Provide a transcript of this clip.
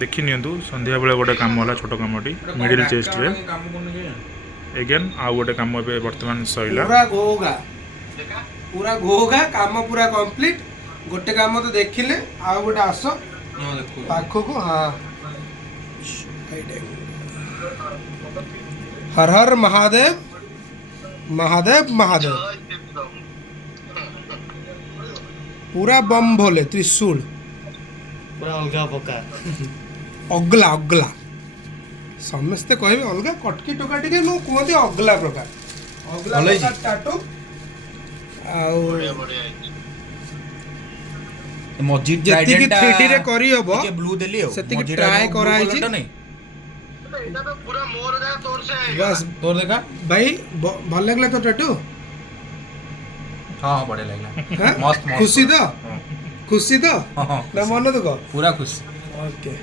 देखि नियंतु संध्या बेले गोटे काम होला छोट कामटी मिडिल चेस्ट रे एगेन आ गोटे काम ए वर्तमान सइला पूरा घोगा काम पूरा कंप्लीट गोटे काम तो देखिले आ गोटे आस पाखो को हां हर हर महादेव महादेव महादेव पूरा बम भोले त्रिशूल पूरा अलगा पका अगला अगला समस्ते कहबे अलगा कटकी टोका टिके नो कहते अगला प्रकार अगला प्रकार टाटू आउ मस्जिद जेतिकी 3D रे करी हबो ब्लू देली हो सेतिकी ट्राई करा है नहीं एटा तो पूरा मोर जा तोर से बस तोर देखा भाई भल लागला तो टाटू हां बढ़िया लागला हाँ? मस्त मस्त खुशी तो ना मन दुख पूरा खुश ओके